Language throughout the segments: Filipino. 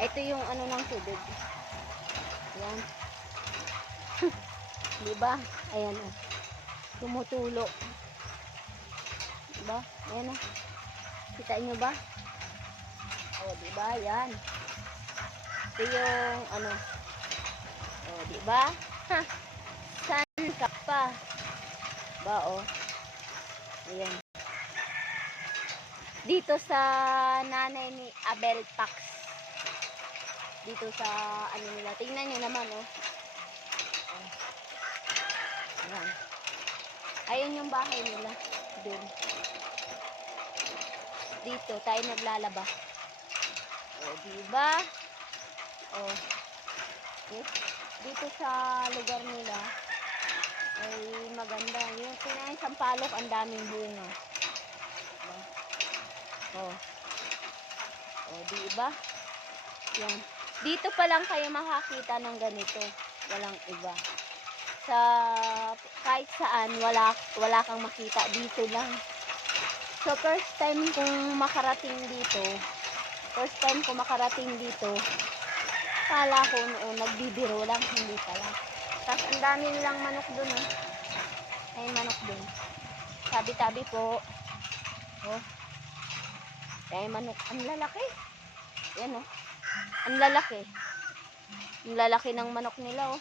Ito yung ano ng tubig. Yan. Di ba? Ayan o. Tumutulo. Diba? Ayan o. Kita nyo ba? O, di ba? Yan. Ito yung ano. O, di ba? Ha! San ka pa? Ba, o. Ayan. Dito sa nanay ni Abel Pax. Dito sa ano nila. Tingnan nyo naman, oh. Oh. Ayan. Ayun yung bahay nila. Doon. Dito, tayo naglalaba. O, diba? O. Yes. Dito sa lugar nila, ay maganda. Yung kinain sampalok, ang daming bunga. Diba? O. O, diba? Yan. Dito pa lang kayo makakita ng ganito. Walang iba. Sa kahit saan, wala, wala kang makita. Dito lang. So, first time kong makarating dito, first time ko makarating dito, kala ko noon, nagbibiro lang, hindi pala. Tapos, ang dami nilang manok dun, oh. Ay, manok dun. Tabi-tabi po. Oh. Ay, manok. Ang lalaki. Yan, oh. Ang lalaki. Ang lalaki ng manok nila, oh.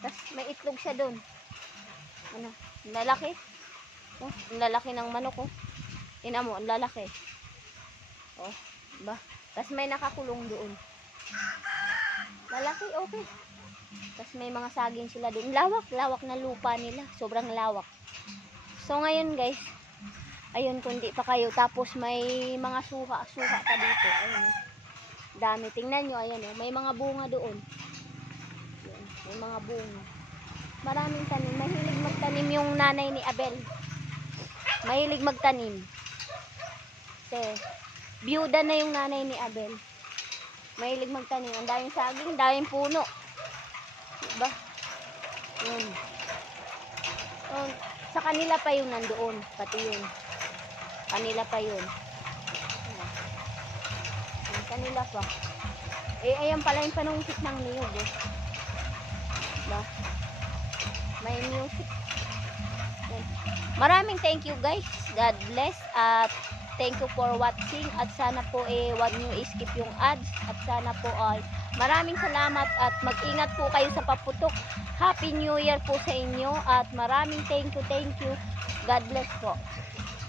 Tapos, may itlog siya dun. Ano? Ang lalaki. Oh, ang lalaki ng manok, oh. Ina mo, ang lalaki. Oh, ba? Tapos may nakakulong doon. Lalaki, okay. Tapos may mga saging sila doon. Lawak, lawak na lupa nila. Sobrang lawak. So ngayon guys, ayun kung di pa kayo. Tapos may mga suha, suha pa dito. Ayun. oh. Dami. Tingnan nyo, ayan oh. May mga bunga doon. Ayan, may mga bunga. Maraming tanim. Mahilig magtanim yung nanay ni Abel. Mahilig magtanim. Kasi, byuda na yung nanay ni Abel. Mahilig magtanim. Ang daming saging, daming puno. Diba? Yun. So, sa kanila pa yun nandoon. Pati yun. Kanila pa yun. Kanila pa. Eh, ayan pala yung panungkit ng niyog. Eh. Diba? May music. Yan. Maraming thank you guys. God bless. At thank you for watching. At sana po eh, wag nyo i-skip yung ads. At sana po ay maraming salamat. At mag-ingat po kayo sa paputok. Happy New Year po sa inyo. At maraming thank you, thank you. God bless po.